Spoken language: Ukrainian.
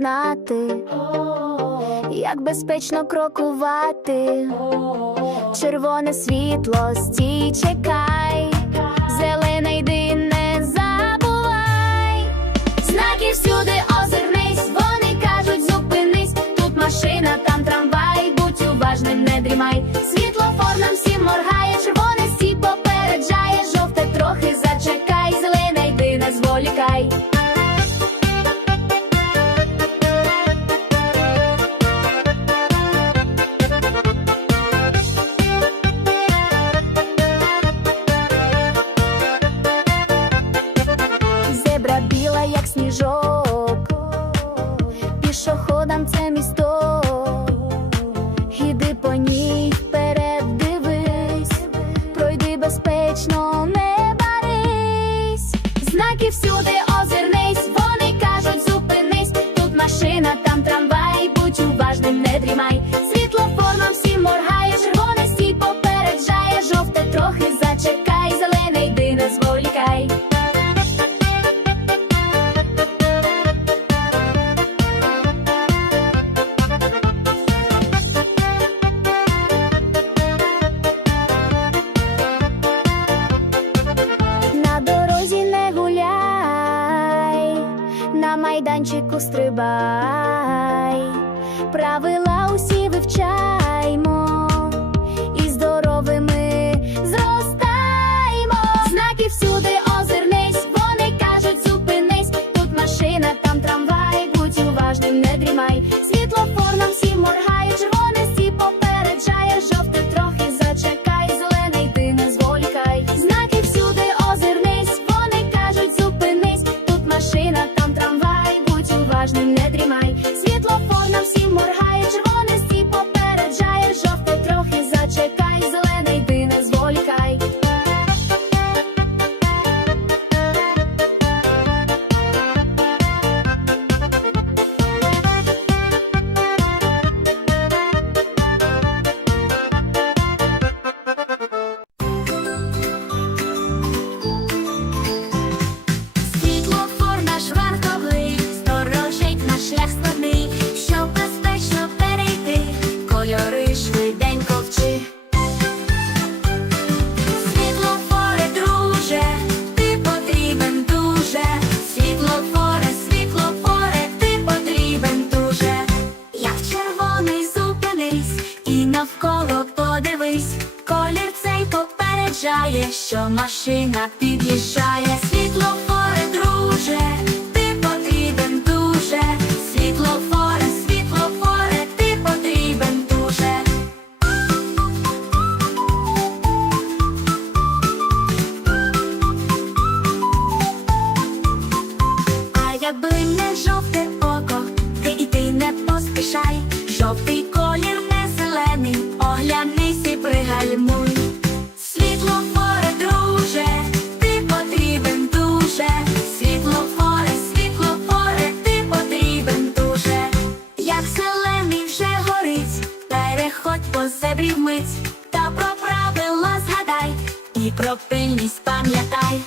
знати, як безпечно крокувати. Червоне світло, стій, чекай, зелене йди, не забувай. Знаки всюди озирнись, вони кажуть, зупинись. Тут машина, там трамвай, будь уважним, не дрімай. Світлофор нам всім моргає, червоне стій попереджає, жовте трохи зачекай, зелене йди, не зволікай. Пішоходам це місто. Іди по ній вперед дивись, пройди безпечно, не барись. Знаки всюди озирнись, вони кажуть, зупинись. Тут машина, там трамвай, будь уважним, не дрімай. Світлофор нам всім моргає, червоне стій попереджає, жовте трохи зачекай, зелене йди, не зволікай. На майданчику стрибай, правила усі вивчаймо і здоровими зростаймо. Знаки всюди озирнись, вони кажуть, зупинись. Тут машина, там трамвай, будь уважним, не дрімай. Світлофор нам всім моргає, що машина під'їжджає. світло друже, і про пильність пам'ятай.